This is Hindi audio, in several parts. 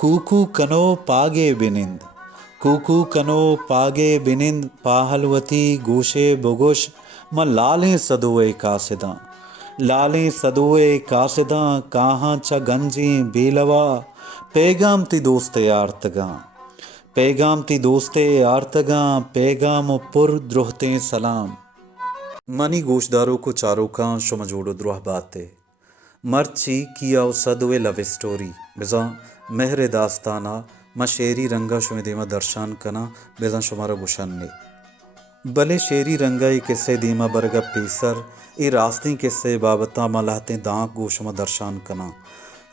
कूकू कनो पागे बिनिंद, कूकू कनो पागे बिनिंद, पाहलवती गोशे बोगोश, म लालें सदुए कासिदा, लालें सदुए कासिदा, कहाँ च गंजी बेलवा, पैगाम ती दोस्ते आर्तगा, पैगाम ती दोस्ते आर्तगा, पैगाम पुर द्रोहते सलाम। मनी गोशदारों को चारों का शुम जोड़ो द्रोह बाते मर्ची किया सदवे लव स्टोरी बेजा मेहरे दास्ताना म शेरी रंगा शुमे दर्शान कना बेजा शुमारा गुशन ने भले शेरी रंगा ये किस्से दीमा बरगा पीसर ये रास्ती किस्से बाबता म लहते दांक गो शुमा दर्शान कना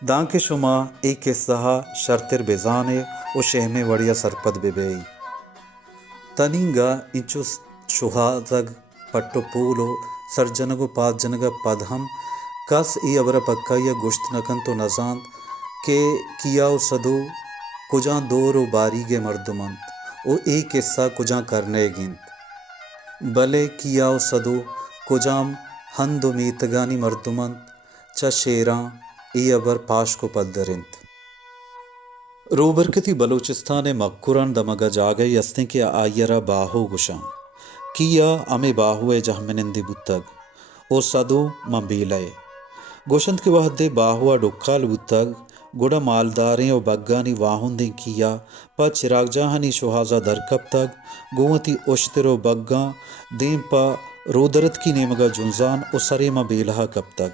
दांक के शुमा एक किस्सा शर्तिर बेजाने ओ शहमे वड़िया सरपद बेबेई तनिंगा इंचु शुहाजग पट्टो पूलो सर्जनगो पात जनगा पदहम कस ई अबर पक्का या गुश्त नकन तो नजांत के कियाओ सदो कुजा दोरो बारीगे मर्दुमंत ओ एक किस्सा कुजा करने गिंत भले कियाओ सदो कुजाम हंदो मीतगानी मर्दुमंत च शेरा ई अबर पाश को पद्दरिंत रोबरकती बलूचिस्तान मक्कुरान दमगा जागे यस्ते के आयरा बाहो गुशा किया अमे बाहुए जहमनिंदी बुतग ओ सदो मंबीलय गोशंत के वहदे बाहुआ डुक्काल बुतग गुड़ा मालदारें और बग्गानी वाहुंदे किया प चिराग जहानी शुहाजा दरकब तक गोवती उश्तरो बग्गा दें प रोदरत की नेमगा जुंजान ओ सरे म बेलहा कब तक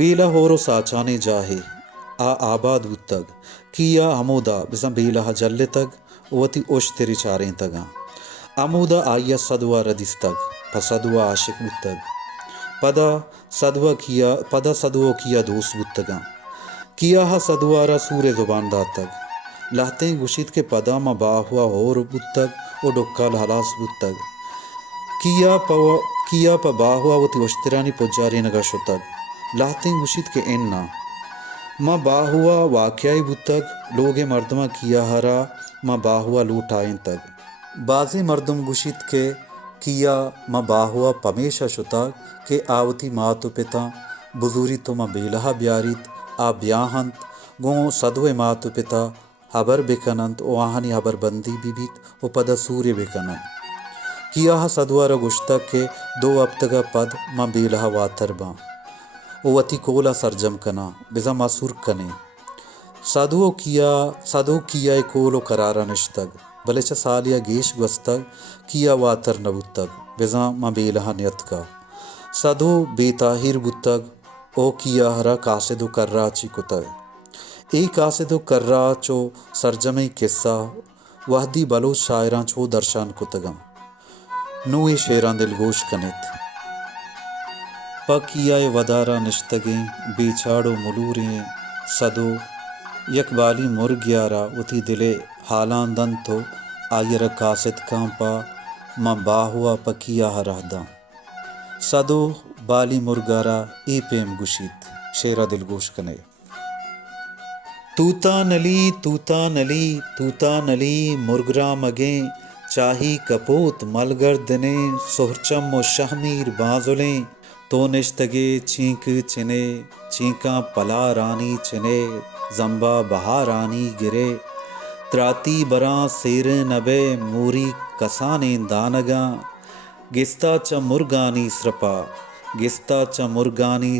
बेला होरो साचाने जाहे आ आबाद बुतग किया अमोदा बिजा बेलहा जल्ले तक ओवती उश्तरी चारें तगा अमूदा आया सदुआ रदिस तक पसदुआ आशिक बुतग पदा सदुओ किया दोस्त बुतगा किया हा सदुआरा सूर्य जुबान दा तक लहते गुशित के पदा म बाहुआ होर बुतग ओ डुक्काल हलास बुतग किया प बाहुआ वती उश्तरानी पुजारी नगा शुतग लहते गुशित के एन्ना म बाहुआ वाक्याई बुतग लोगे मर्दमा किया हरा म बाहुआ लूटाइन तक बाजी मर्दम गुशित के किया म बाहुआ पमेशा शुता के आवती मातु पिता बुजूरी तो म बेलहा ब्यारित आ ब्याहंत गो सदवे मातु पिता हबर बेकनंत ओ आहनी हबर बंदी बीबित ओ पद सूर्य बेकनंत किया सदवार गुश्तक के दो अप्तगा पद म बेलहा वातरबा ओ वती कोला सरजम कना बिजा मासुर कने साधु किया कोलो करारा निश्तग भले च सालिया गेश गस्तग किया वातर नबुतग बेजा म बेलहा नियत का साधु बेताहिर बुतग ओ किया हरा कासिदु कर्रा चिकुतग ए कासिदु कर्रा चो सरजमे किस्सा वहदी बलो शायरा चो दर्शान कुतगा नु ए शेरा दिलगोश कनित पकिया वदारा निश्तगे बेचाड़ो मुलूरे सदो यकबाली मुर्ग्यारा उती दिले हालांदन तो आयर कासिद कांपा म बाहुआ पकिया हरादा सदो बाली मुर्गारा ए पेम गुशित शेरा दिलगोश कने तूता नली मुर्गरा मगे चाही कपोत मलगर दने सोहरचम व शहमीर बाजुले तो निश्तगे चींक चिने चींका पला रानी चिने जंबा बहा रानी गिरे त्राती बरा सेर नबे मूरी कसाने दानगा गिस्ता च मुर्गानी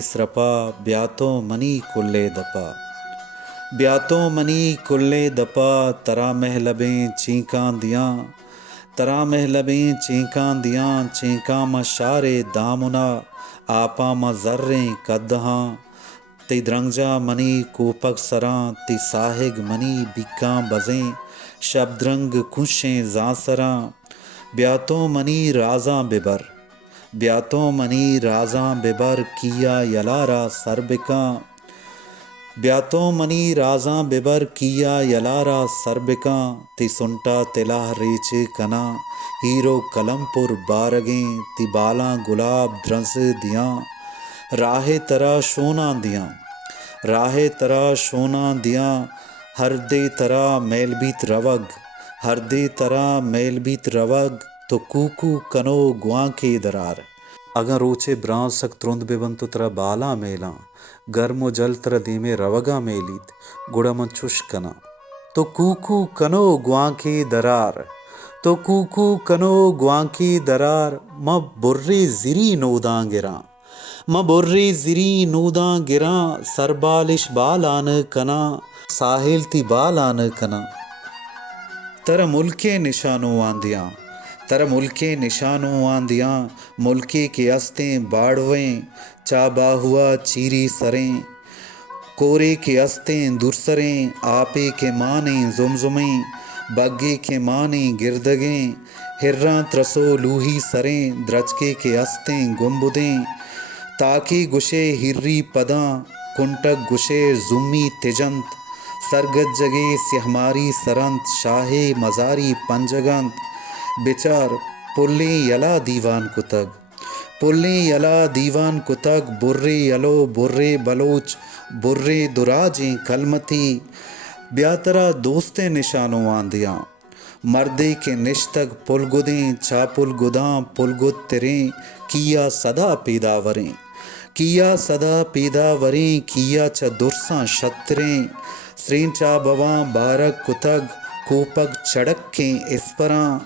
स्रपा ब्यातो मनी कुल्ले दपा तरा महलबें चींकां दियां चींका म शारे दामुना आपा म जर्रें कदहां ती द्रंगजा मनी कोपक सरां ती साहिग मनी बिक्का बजें शब्द्रंग खुशें जासरां ब्यातो मनी राजा बिबर किया यलारा सरबिका ब्यातो मनी राजा बिबर किया यलारा सरबिका ती सुंटा तिलाह रेच कना हीरो कलमपुर बारगें ती बाला गुलाब द्रंस दियां राहे तरा शोना दियां हरदे तरा मेलबीत रवग तो कूकू कनो गुआ के दरार अगर रोचे ब्रां सक त्रुंद बेबंतु तरा बाला मेला गर्मो जल तरा दीमे रवगा मेलित गुड़म चुश कना तो कूकू कनो ग्वांकी दरार, तो कूकू कनो ग्वांकी दरार, म बुर्रे जिरी नूदां गिरां, म बुर्रे जिरी नूदां गिरां, सरबालिश बालान कना, साहिल ती बालान कना। तर मुल्के निशानो आंदियाँ, तर मुल्के निशानो आंदियाँ, मुल्के के अस्तें बाड़वें, चाबा हुआ चीरी सरें, कोरे के अस्तें दुरसरें, आपे के माने जुमजुमें, बग्गे के माने गिरदगें, हिर्रा त्रसो लूही सरें, द्रचके के अस्तें गुम्बुदें, ताकि गुशे हिर्री पदां, कुंटक गुशे जुम्मी तिजंत, सरगत जगे स्यहमारी सरंत, शाहे मजारी पंजगंत, बिचार पुल्ले यला दीवान कुतग, पुल्ले यला दीवान कुतग, बुर्रे यलो बुर्रे बलोच, बुर्रे दुराजें कलमती, ब्यातरा दोस्ते निशानो आंदियाँ, मर्दे के निश्तग पुलगुदें, चापुल गुदां पुलगुद तिरें, किया सदा पैदावरें, किया सदा पैदावरें, किया च दुरसां शतरें, श्रींचा बवां बारक कुतग, कोपग चड़क के इस्परां,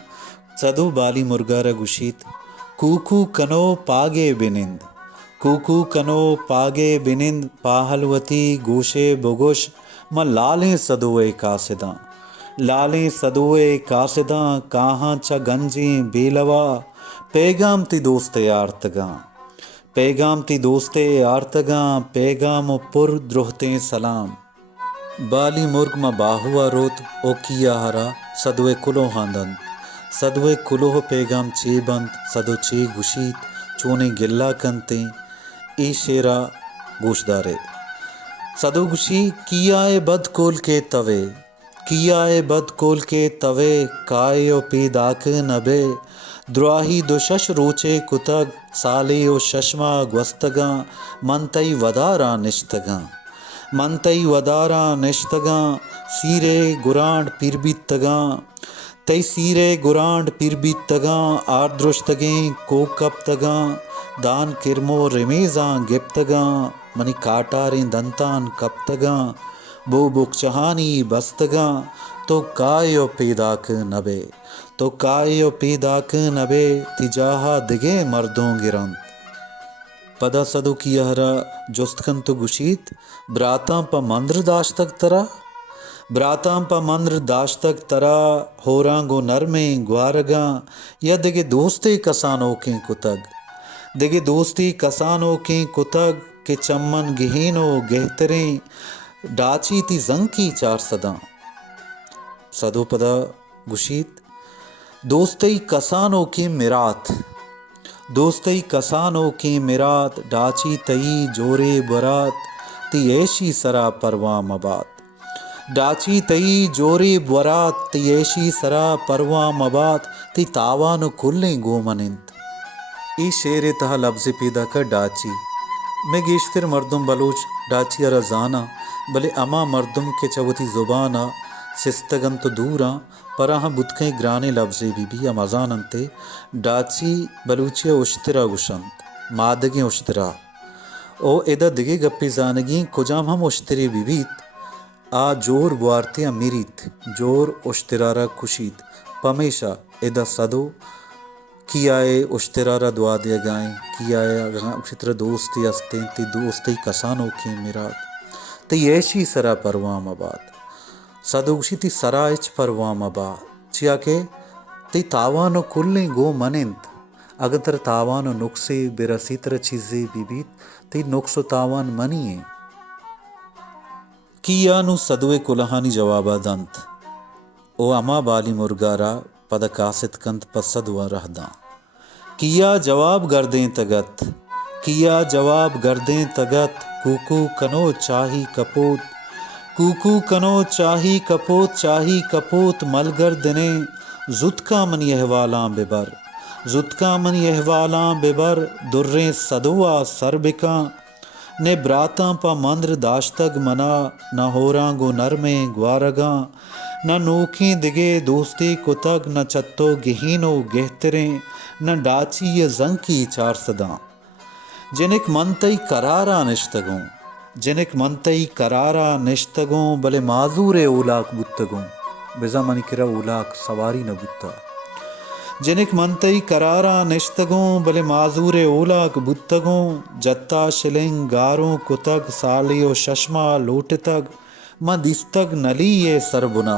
सदो बाली मुर्गा रगुशीत, कूकू कनो पागे बिनिंद, कूकू कनो पागे बिनिंद, पाहलवती गोशे बुगुश, म लालें सदोए कासिदां, लालें सदोए कासिदां, कहाँ च गंजें बेलवा, पैगाम ती दोस्ते आर्तगां, पैगाम ती दोस्ते आर्तगां, पैगाम पुर द्रोहते सलाम। बाली मुर्ग म बाहुआ रोत ओ किया हरा, सदवे कुलो हांदंत, सदवे कुलोह पैगाम चे बंत, सदो चे गुशीत, चोने गिल्ला कंते, ए शेरा गोशदारे, सदो गुशी किया ए बद कोल के तवे, किया ए बद कोल के तवे, काय ओ पेदाक नबे, द्रोही दो शश रोचे कुतग, साले ओ शशमा ग्वस्तगा, मनतई वदारा निश्तगा, मनतई वदारा निश्तगा, सीरे गुरांड पिरबितगा, तई सीरे गुरांड पिरबितगा, आर्द्रुश्तगें कोकपतगा, दान किरमो रिमेजा गिप्तगा, मनी काटारें दंतान कपतगा, बो बुकचहानी बस्तगा, तो कायो पेदाक नबे, तो कायो पेदाक नबे, तिजाहा दिगे मर्दों गिरंत, पदा सदो की यहरा जुस्तकन तो गुशीत, ब्रातां प मंद्र दाश्तक तरा, ब्रातां प मंद्र दाश्तक तरा, होरांगो नरमे ग्वारगा, या दिगे दोस्ते कसानों के कुतग, दिगे दोस्ती कसानों के कुतग, के चम्मन गिहेनो गहतरें, डाची ती जंकी चार सदा, सदो पदा गुशीत, दोस्ती कसानों के मिरात, दोस्तई कसानों की मिरात, डाची तई जोरे बरात, ती ऐशी सरा परवा मबात, डाची तई जोरे बरात, ती ऐशी सरा परवा मबात, ती तावान कुल्ले गोमनिंत। ई शेर तहा लफ्ज़ पैदा कर डाची, मैं गेश्तर मर्दुम बलोच डाची अरजाना, भले अमा मर्दुम के चवती जुबाना, सिस्तगन तो दूरा, पराह बुतकें ग्राने लफ्ज़े बीबी अमजानंते, डाची बलूचिया उश्तरा गुशंत, मादगे उश्तरा, ओ एदा दिगे गप्पी जानगी कुजाम हम उश्तरे बीबीत, आ जोर बुआरते अमीरीत, जोर उश्तरारा कुशीत, पमेशा एदा सदो, कियाए उश्तरारा दुआ दिया गाएं, कियाए उश्तरा दोस्ती अस्तें, ती दोस्ती कसानों की मिरात, ती ऐशी सरा परवाम आबाद, सदोगशी ती सराइच परवाम अबा, चिया के ती तावानो कुल्ले गो मनिंत, अगतर तावानो नुक्से बेरसीतर चीज़े बीबीत, ती नुक्सो तावान मनिए। कियानु सदवे कुलहानी जवाबा दंत, ओ अमा बाली मुर्गारा पद कासित कंत पसदुआ रहदा, किया जवाब गर्दें तगत, किया जवाब गर्दें तगत, कूकू कनो चाही कपूत, कूकू कनो चाही कपोत, चाही कपोत मलगर दिने, जुत्का मन यहवालां बेबर, जुत्का मन यहवालां बेबर, दुर्रें सदुआ सरबिका, ने ब्रातां पा मंद्र दाश्तग मना, न होरांगो नरमे ग्वारगा, न नोखें दिगे दोस्ती कुतग, न चत्तो गिहीनो गहतरें, न डाची य जंकी चार सदा, जिनिक मनतई करारा निश्तगों, जिनक मनतई करारा निश्तगों बले माजूरे ओलाक बुत्तगों बेजा मनी किरा ओलाक सवारी न बुत्ता जिनक मनतई करारा निश्तगों बले माजूरे ओलाक बुत्तगों जत्ता शिलिंग गारों कुतग सालियो शशमा लोटतग मदिस्तग नली ये सरबुना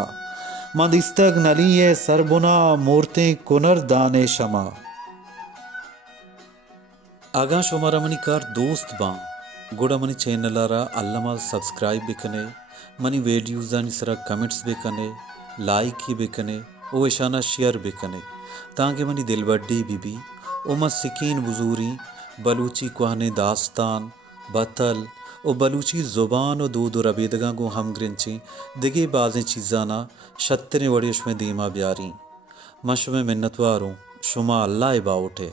मदिस्तग नली ये सरबुना मूर्ति कुनर दाने शमा आगा शुमारा मनी कार दोस्त बा गुड़ा मनी चैनलारा अल्लमा सब्सक्राइब बेकने मनी वीडियोज़ दानी सरा कमेंट्स बेकने लाइक ही बेकने ओ इशाना शेयर बेकने ताकि मनी दिल बड्डी बीबी उमा सिकीन बुजूरी बलूची कुहाने दास्तान बतल ओ बलूची ज़ुबान ओ दूध और अबेदगा गो हम ग्रिंची दिगे बाजें चीज़ाना शत्तने वड़ेश में दीमा ब्यारी मश में मिन्नतवारों शुमा अल्लाह बाउटे।